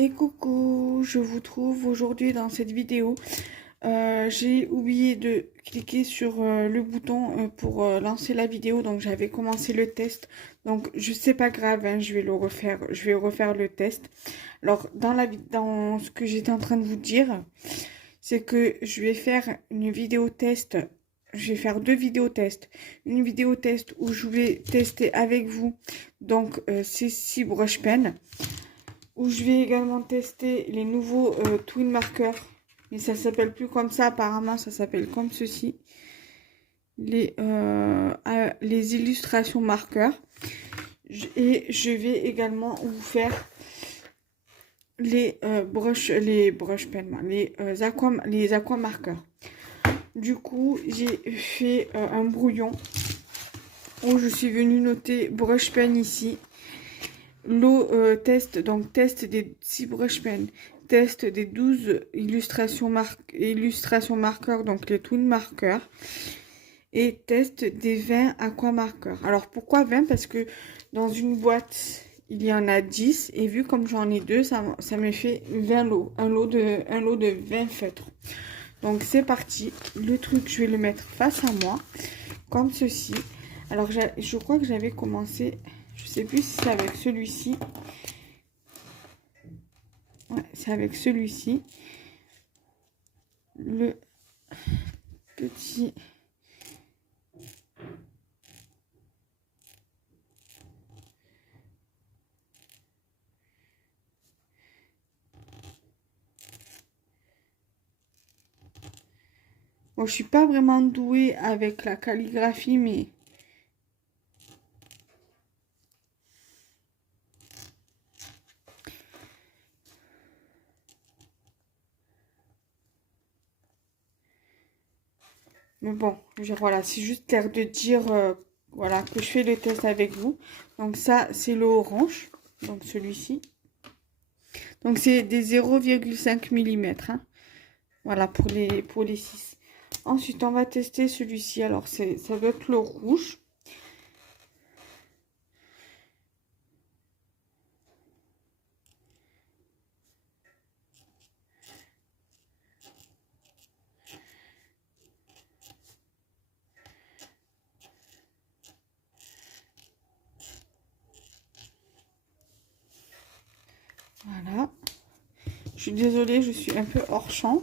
Et coucou, je vous trouve aujourd'hui dans cette vidéo. J'ai oublié de cliquer sur le bouton pour lancer la vidéo, donc j'avais commencé le test. Donc je sais pas grave, hein, je vais le refaire, je vais refaire le test. Alors dans ce que j'étais en train de vous dire, c'est que je vais faire une vidéo test. Je vais faire deux vidéos test. Une vidéo test où je vais tester avec vous donc ces 6 brush pens, où je vais également tester les nouveaux Twin Markers. Mais ça s'appelle plus comme ça, apparemment ça s'appelle comme ceci. Les illustrations marqueurs. Et je vais également vous faire les brush pens, les aqua marqueurs. Du coup, j'ai fait un brouillon où je suis venue noter brush pen ici. L'eau test, donc test des 6 brush pens, test des 12 illustrations marqueurs, donc les twin marqueurs, et test des 20 aqua marqueurs. Alors pourquoi 20? Parce que dans une boîte il y en a 10 et vu comme j'en ai deux, ça me fait 20 lots, un lot de 20 feutres. Donc c'est parti, le truc je vais le mettre face à moi comme ceci. Alors je crois que j'avais commencé, je sais plus si c'est avec celui-ci. Ouais, c'est avec celui-ci. Le petit. Bon, je suis pas vraiment douée avec la calligraphie, mais bon, voilà, c'est juste l'air de dire voilà, que je fais le test avec vous. Donc ça, c'est le orange, donc celui-ci. Donc c'est des 0,5 mm, hein. Voilà, pour les 6. Ensuite, on va tester celui-ci. Alors, ça doit être le rouge. Voilà. Je suis désolée, je suis un peu hors champ.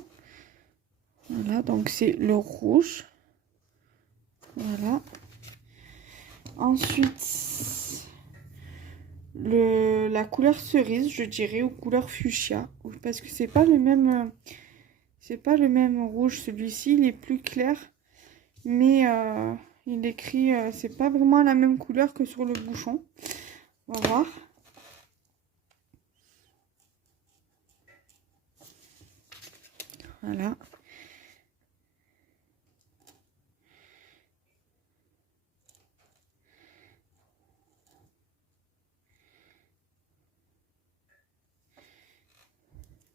Voilà, donc c'est le rouge. Voilà. Ensuite, la couleur cerise, je dirais, ou couleur fuchsia. Parce que c'est pas le même rouge. Celui-ci, il est plus clair. Mais il écrit, c'est pas vraiment la même couleur que sur le bouchon. On va voir. Voilà.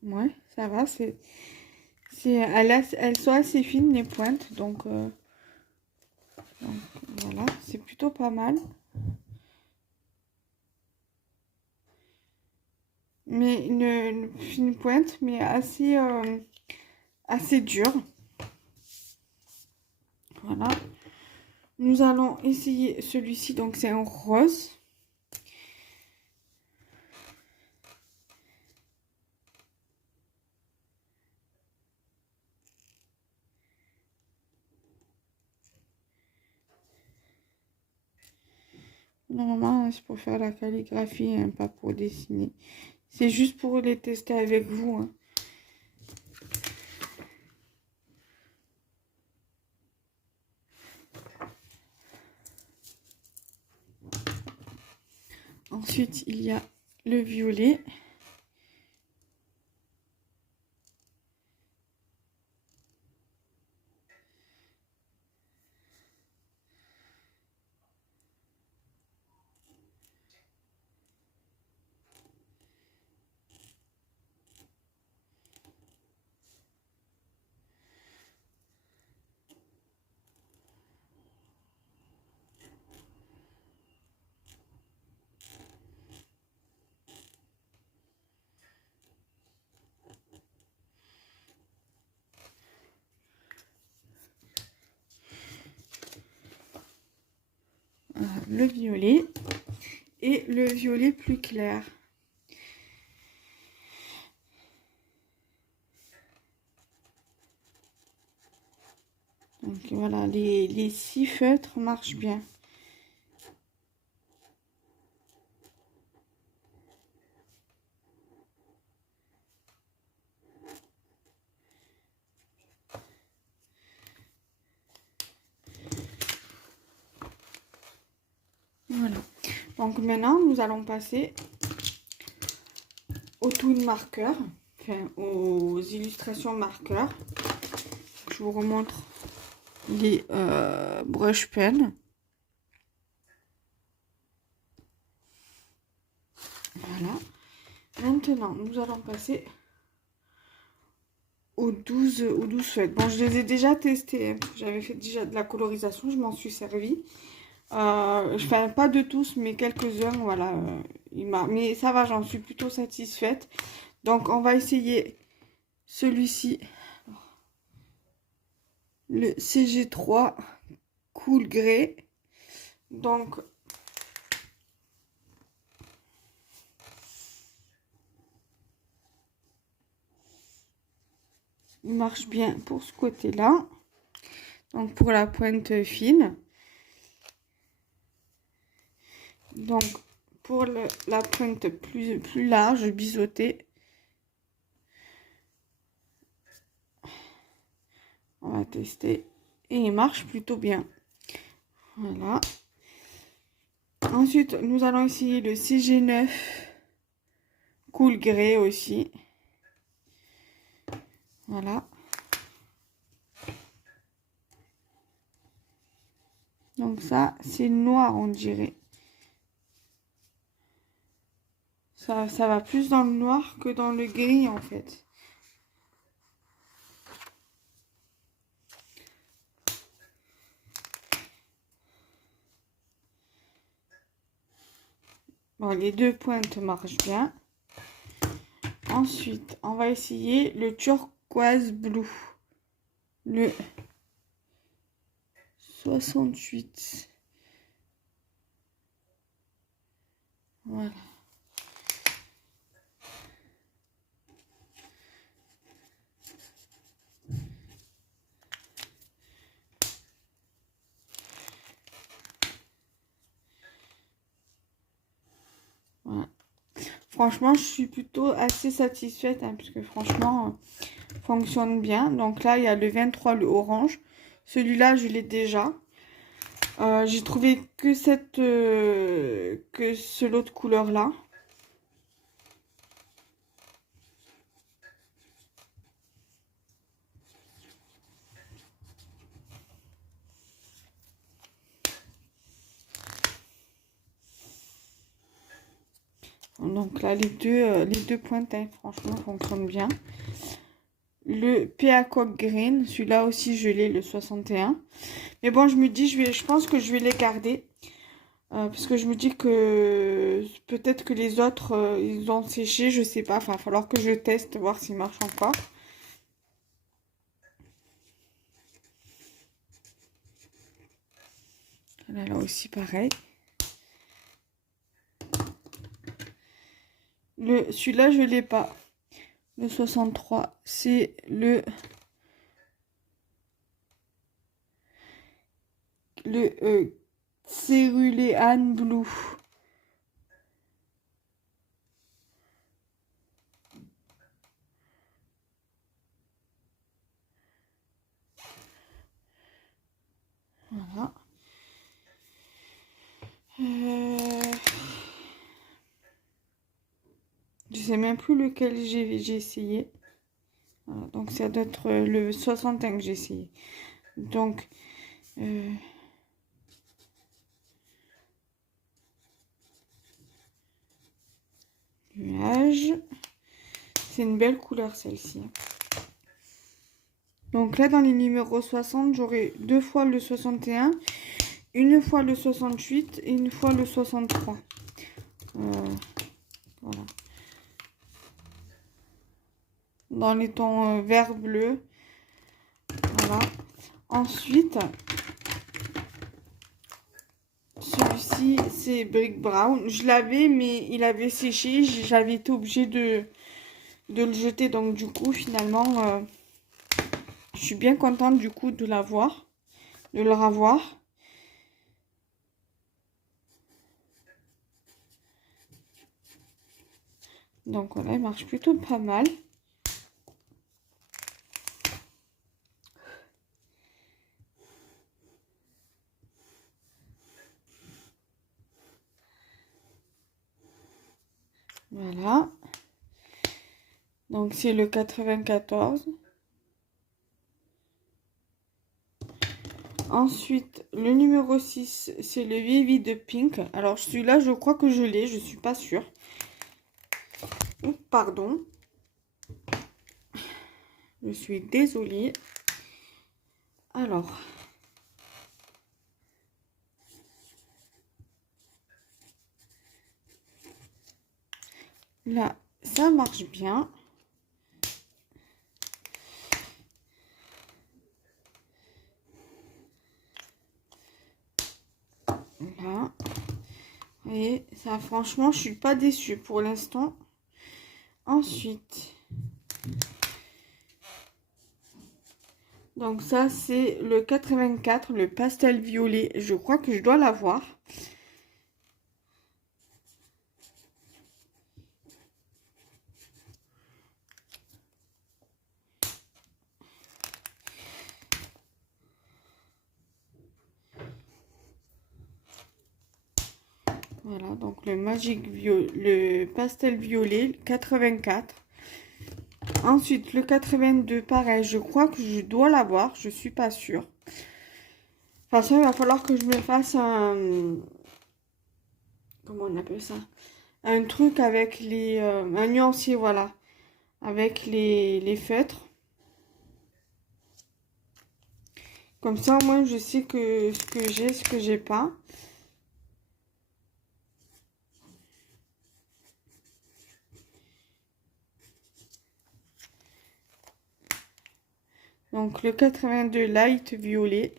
Ouais, ça va, elles sont assez fines les pointes, donc voilà, c'est plutôt pas mal. Mais une fine pointe, mais assez dure. Voilà. Nous allons essayer celui-ci, donc c'est un rose. Normalement, c'est pour faire la calligraphie, hein, pas pour dessiner. C'est juste pour les tester avec vous, hein. Ensuite, il y a le violet. le violet et le violet plus clair. Donc voilà, les 6 feutres marchent bien. Voilà. Donc maintenant, nous allons passer au twin marqueur, enfin aux illustrations marqueurs. Je vous remontre les brush pens. Voilà. Maintenant, nous allons passer aux 12 feuilles. Bon, je les ai déjà testés. Hein. J'avais fait déjà de la colorisation, je m'en suis servi. Enfin, pas de tous, mais quelques-uns, voilà. Mais ça va, j'en suis plutôt satisfaite. Donc, on va essayer celui-ci. Le CG3 Cool Grey. Donc, il marche bien pour ce côté-là. Donc, pour la pointe fine. Donc, pour la pointe plus large, biseautée, on va tester. Et il marche plutôt bien. Voilà. Ensuite, nous allons essayer le CG9 Cool Grey aussi. Voilà. Donc ça, c'est noir, on dirait. Ça va plus dans le noir que dans le gris, en fait. Bon, les deux pointes marchent bien. Ensuite, on va essayer le turquoise blue. Le 68. Voilà. Voilà. Franchement, je suis plutôt assez satisfaite, hein, parce que franchement, fonctionne bien. Donc là, il y a le 23, le orange. Celui-là, je l'ai déjà. J'ai trouvé que l'autre couleur là. Donc là, les deux pointes, hein, franchement, fonctionnent bien. Le Peacock Green, celui-là aussi, je l'ai, le 61. Mais bon, je me dis, je pense que je vais les garder. Parce que je me dis que peut-être que les autres, ils ont séché, je sais pas. Enfin, il va falloir que je teste, voir s'ils marchent encore. Là aussi, pareil. Celui-là, je l'ai pas. Le 63, c'est le Céruléan Blue. Voilà. Je sais même plus lequel j'ai essayé. Voilà, donc ça doit être le 61 que j'ai essayé. Donc nuage. C'est une belle couleur celle-ci. Donc là dans les numéros 60, j'aurai 2 fois le 61, une fois le 68 et une fois le 63. Voilà. Dans les tons vert bleu. Voilà. Ensuite, aussi, c'est Brick Brown. Je l'avais, mais il avait séché. J'avais été obligée de le jeter. Donc, du coup, finalement, je suis bien contente, du coup, de l'avoir, de le revoir. Donc, voilà, il marche plutôt pas mal. Voilà. Donc, c'est le 94. Ensuite, le numéro 6, c'est le Vivid de Pink. Alors, celui-là, je crois que je l'ai, je suis pas sûre. Oups, pardon. Je suis désolée. Alors. Là, ça marche bien. Là. Et ça, franchement, je suis pas déçue pour l'instant. Ensuite, donc ça, c'est le 84, le pastel violet. Je crois que je dois l'avoir. Voilà, donc le pastel violet, 84. Ensuite, le 82, pareil, je crois que je dois l'avoir, je suis pas sûre. De toute façon, il va falloir que je me fasse un... Comment on appelle ça? Un truc avec les... un nuancier, voilà. Avec les feutres. Comme ça, au moins, je sais que ce que j'ai, ce que j'ai pas. Donc, le 82 light violet.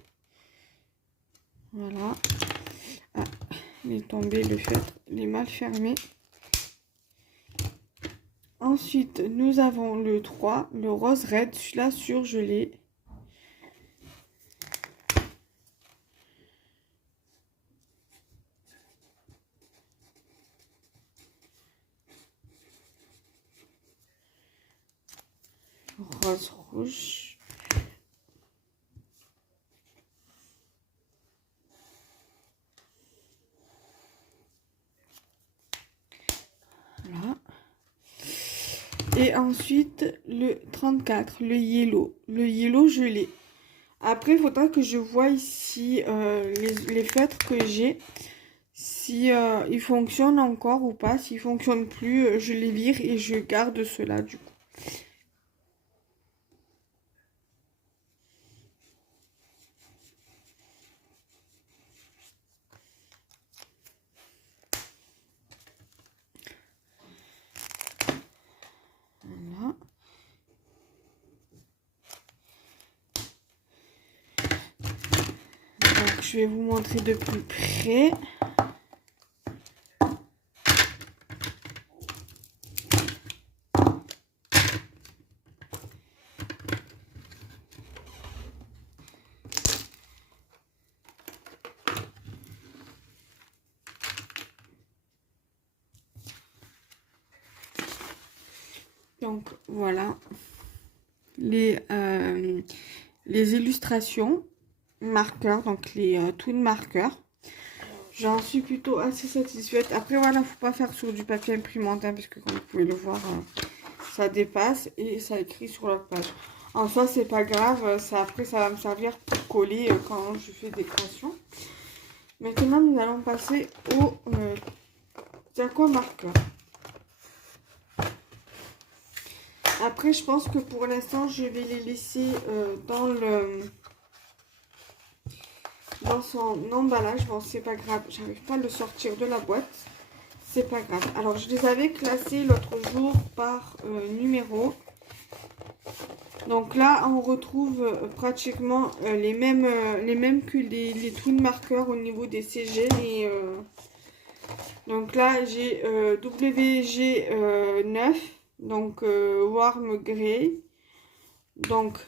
Voilà. Ah, il est tombé le feutre, il est mal fermé. Ensuite, nous avons le 3, le rose red, celui-là surgelé. Rose rouge. Voilà. Et ensuite, le 34, le yellow. Le yellow gelé. Après, il faudra que je voie ici les feutres que j'ai. Si ils fonctionnent encore ou pas. S'ils ne fonctionnent plus, je les vire et je garde ceux-là du coup. Voilà. Donc, je vais vous montrer de plus près. Donc voilà les illustrations marqueurs, donc les twin marqueurs. J'en suis plutôt assez satisfaite. Après voilà, faut pas faire sur du papier imprimante hein, parce que comme vous pouvez le voir, ça dépasse et ça écrit sur la page. En soi c'est pas grave, ça après ça va me servir pour coller quand je fais des créations. Maintenant nous allons passer aux aquamarqueurs. Après, je pense que pour l'instant, je vais les laisser dans son emballage. Bon, c'est pas grave, j'arrive pas à le sortir de la boîte. C'est pas grave. Alors, je les avais classés l'autre jour par numéro. Donc là, on retrouve pratiquement les mêmes que les twin markers au niveau des CG. Donc là, j'ai WG9, donc Warm Grey. Donc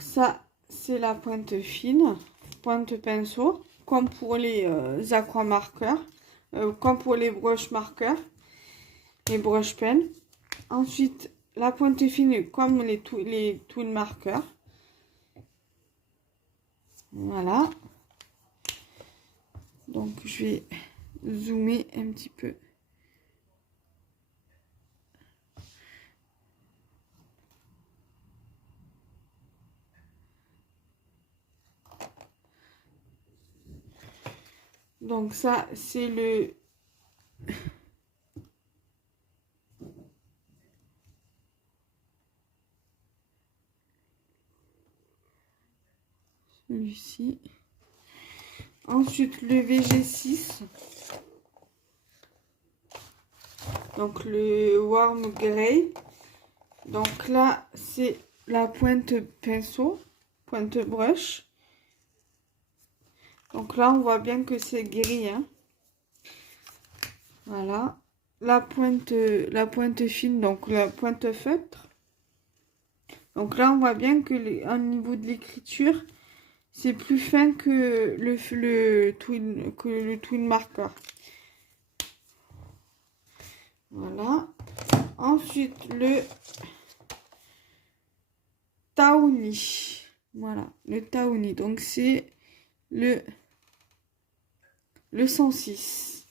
ça, c'est la pointe fine, pointe pinceau, comme pour les aqua marqueurs, comme pour les brush marqueurs, les brush pen. Ensuite, la pointe fine comme les twin marqueurs. Voilà. Donc, je vais zoomer un petit peu. Donc, ça, c'est le... celui-ci. Ensuite, le VG6. Donc, le Warm Grey. Donc là, c'est la pointe pinceau, pointe brush. Donc là, on voit bien que c'est gris, hein. Voilà. La pointe fine, donc la pointe feutre. Donc là, on voit bien que au niveau de l'écriture, c'est plus fin que le twin marker. Voilà. Ensuite, le Tawny. Voilà, le Tawny. Donc c'est le 106.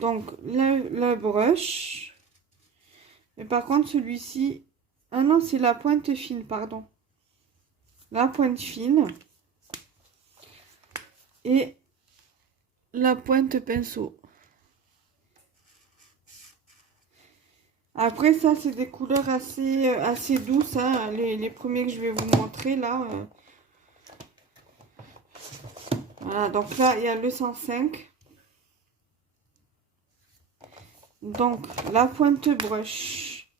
Donc le brush. Mais par contre, celui-ci... Ah non, c'est la pointe fine, pardon. La pointe fine. Et la pointe pinceau. Après, ça, c'est des couleurs assez douces, hein, les premiers que je vais vous montrer, là. Voilà, donc là, il y a le 105. Donc, la pointe brush.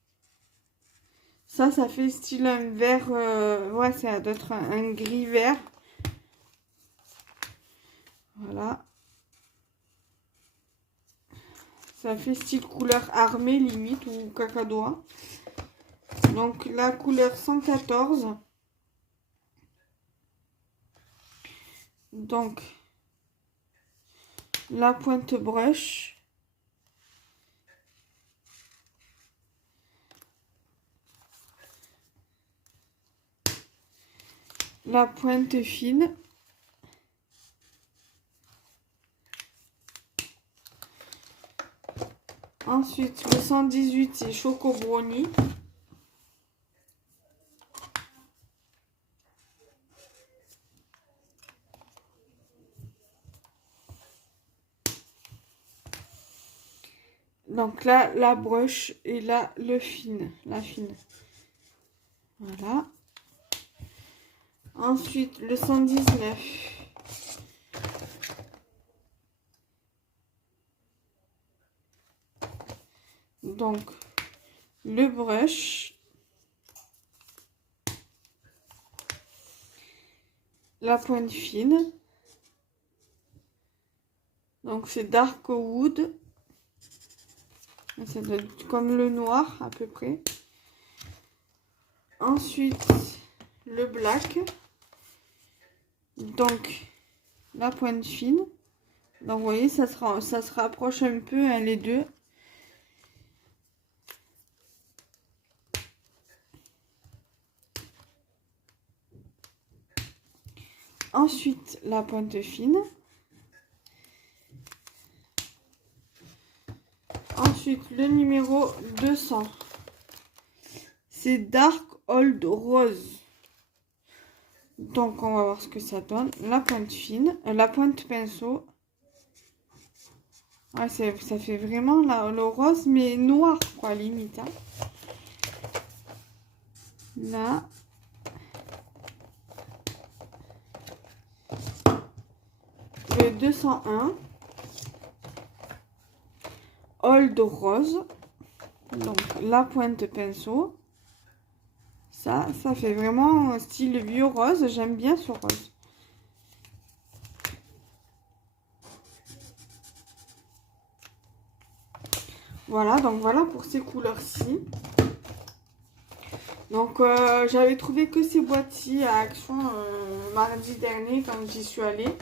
Ça fait style un vert, ouais, ça doit être un gris vert. Voilà. Ça fait style couleur armée, limite, ou cacadois. Donc, la couleur 114. Donc, la pointe brush. La pointe fine. Ensuite, le 118, c'est Choco Brownie. Donc là, la brush et là, la fine. Voilà. Ensuite, le 119. Donc, le brush. La pointe fine. Donc, c'est Dark Wood. Ça doit être comme le noir, à peu près. Ensuite, le black. Donc, la pointe fine. Donc, vous voyez, ça se rapproche un peu, hein, les deux. Ensuite, la pointe fine. Ensuite, le numéro 200. C'est Dark Old Rose. Donc, on va voir ce que ça donne. La pointe fine, la pointe pinceau. Ouais, ça fait vraiment le rose, mais noir, quoi, limite. Hein. Là. Le 201. Old Rose. Donc la pointe pinceau. Ça fait vraiment style vieux rose. J'aime bien ce rose. Voilà, donc voilà pour ces couleurs-ci. Donc j'avais trouvé que ces boîtiers à Action mardi dernier quand j'y suis allée.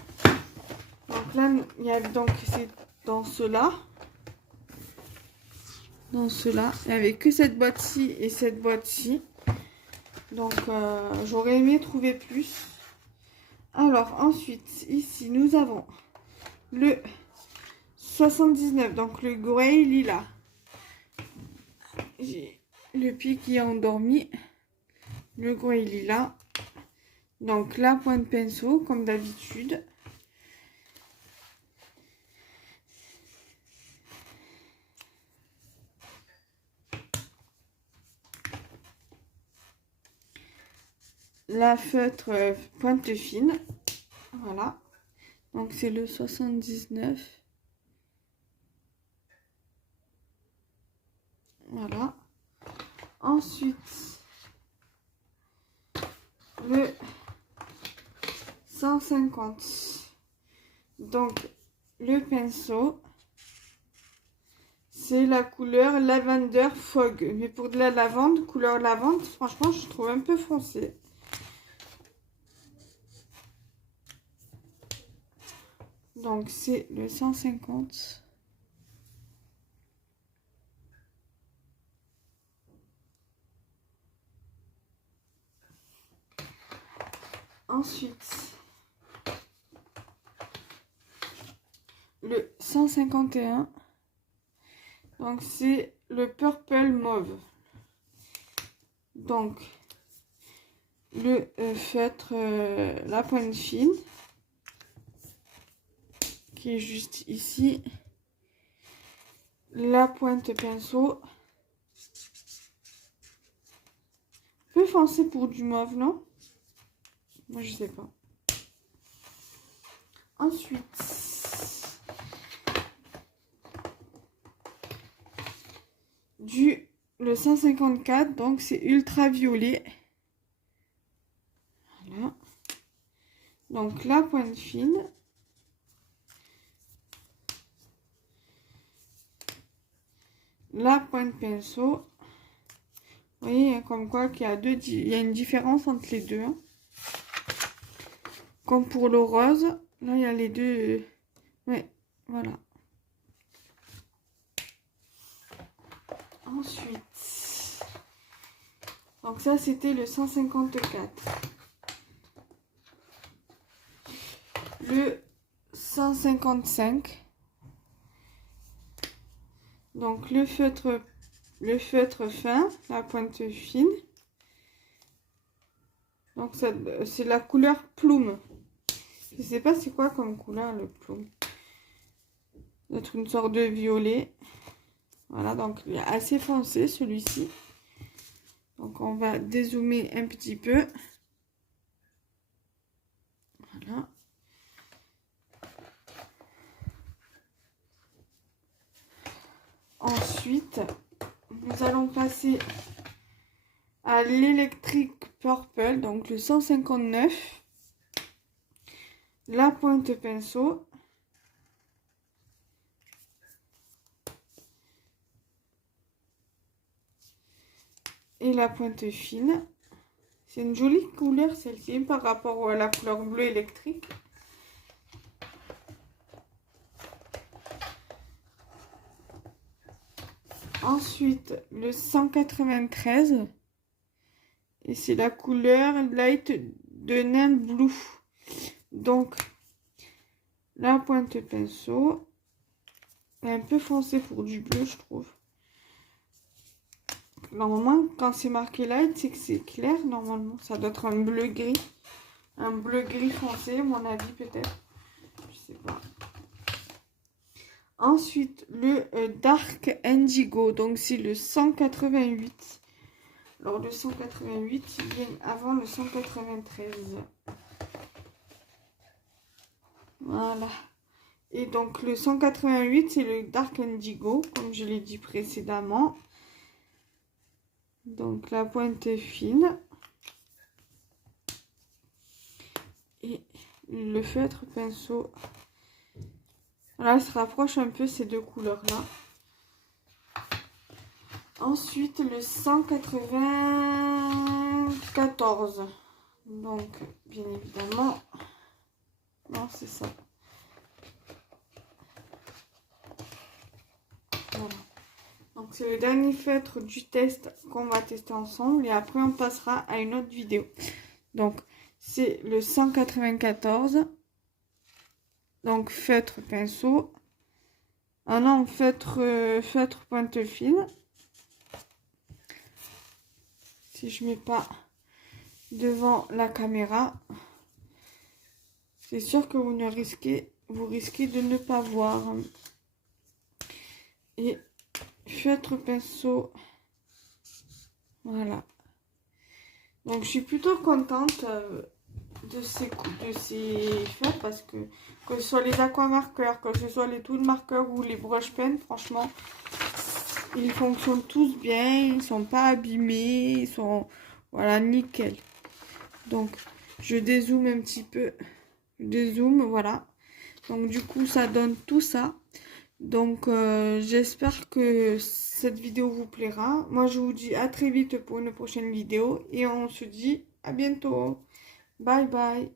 Donc là, il y a donc c'est dans cela. Dans cela, il n'y avait que cette boîte-ci et cette boîte-ci. Donc j'aurais aimé trouver plus. Alors ensuite, ici nous avons le 79, donc le grey lilas. J'ai le pied qui est endormi. Le grey lilas. Donc la pointe pinceau comme d'habitude. La feutre pointe fine. Voilà. Donc c'est le 79. Voilà. Ensuite, le 150. Donc le pinceau, c'est la couleur Lavender Fog. Mais pour de la lavande, couleur lavande, franchement, je trouve un peu foncé. Donc c'est le 150. Ensuite, le 151. Donc c'est le purple mauve. Donc le feutre, la pointe fine, qui est juste ici. La pointe pinceau. Peu foncé pour du mauve, non? Moi, je sais pas. Ensuite, le 154, donc c'est ultraviolet. Voilà. Donc la pointe fine. La pointe pinceau. Vous voyez, comme quoi qu'il y a il y a une différence entre les deux. Hein. Comme pour le rose, là il y a les deux. Ouais, voilà. Ensuite, donc ça c'était le 154. Le 155. Donc le feutre fin, la pointe fine. Donc c'est la couleur plume. Je sais pas c'est quoi comme couleur le plume. D'être une sorte de violet. Voilà, donc il est assez foncé celui-ci. Donc on va dézoomer un petit peu. Voilà. Ensuite, nous allons passer à l'électrique purple, donc le 159. La pointe pinceau. Et la pointe fine. C'est une jolie couleur celle-ci par rapport à la couleur bleu électrique. Ensuite, le 193. Et c'est la couleur Light de Nain Blue. Donc, la pointe pinceau. Est un peu foncé pour du bleu, je trouve. Normalement, quand c'est marqué light, c'est que c'est clair. Normalement, ça doit être un bleu gris. Un bleu gris foncé, à mon avis, peut-être. Je sais pas. Ensuite, le Dark Indigo. Donc, c'est le 188. Alors, le 188, il vient avant le 193. Voilà. Et donc, le 188, c'est le Dark Indigo, comme je l'ai dit précédemment. Donc la pointe est fine. Et le feutre pinceau. Là, se rapproche un peu ces deux couleurs-là. Ensuite, le 194. Donc, bien évidemment, non, c'est ça. Voilà. Donc, c'est le dernier feutre du test qu'on va tester ensemble. Et après, on passera à une autre vidéo. Donc, c'est le 194. Donc, feutre pinceau. Ah non, feutre pointe fine. Si je mets pas devant la caméra, c'est sûr que vous risquez de ne pas voir. Et feutre pinceau, voilà. Donc je suis plutôt contente de ces feutres parce que ce soit les aquamarqueurs, que ce soit les tool marqueurs ou les brush pens, franchement, ils fonctionnent tous bien, ils sont pas abîmés, ils sont, voilà, nickel. Donc je dézoome un petit peu, voilà. Donc du coup ça donne tout ça. Donc j'espère que cette vidéo vous plaira. Moi je vous dis à très vite pour une prochaine vidéo et on se dit à bientôt. Bye bye.